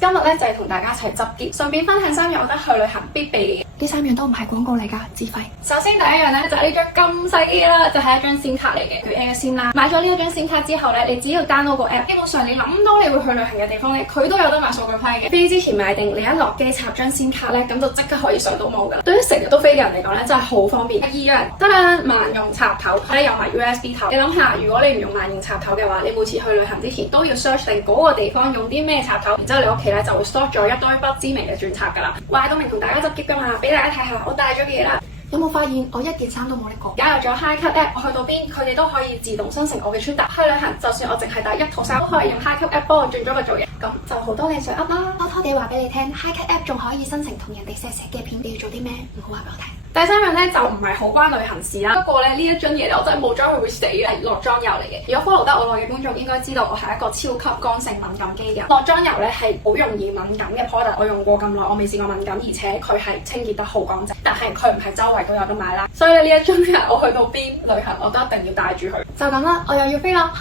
今日咧就係同大家一齊執結，順便分享3樣我覺得去旅行必備嘅嘢。呢3樣都唔係廣告嚟㗎，自費。首先第一樣咧就係呢張咁細嘅啦，就係一張 SIM 卡嚟嘅，佢 Air SIM 啦。買咗呢一張 SIM 卡之後咧，你只要 download 個 app，基本上你諗到你會去旅行嘅地方咧，佢都有得買數據批嘅。飛之前買定，你一落機插張 SIM 卡咧，咁就即刻可以上到網㗎。對於成日都飛嘅人嚟講咧，真係好方便。第二樣得啦，萬用插頭，咧有埋 USB 頭。你諗下，如果你唔用萬用插頭嘅話，你每次去旅行之前都要 search 定嗰個地方用啲咩插頭，然之後你屋企咧就會 store 咗一堆不知名嘅轉插㗎啦。話到明同大家執結㗎嘛，俾大家睇下我帶咗嘅嘢啦。有冇發現我一件衫都冇拎過？加入咗 Hi-Cup app， 我去到邊佢哋都可以自動生成我嘅穿搭。去旅行就算我淨係帶一套衫，都可以用 Hi-Cup app 幫我轉咗個造型，咁就好多靚相 up 啦。偷偷地話俾你聽 ，Hi-Cup app 仲可以生成同人哋錫嘅片，你要做啲咩？唔好話俾我聽。第3樣咧就唔係好關旅行事啦，不過咧呢一樽嘢咧我真係冇咗佢會死嘅，係落妝油嚟嘅。如果 follow 得我耐嘅觀眾應該知道我係一個超級乾性敏感肌嘅。落妝油咧係好容易敏感嘅 product， 我用過咁耐，我未試過敏感，而且佢係清潔得好乾淨。但係佢唔係周圍都有得買啦，所以呢一樽咧我去到邊旅行我都一定要帶住佢。就咁啦，我又要飛啦。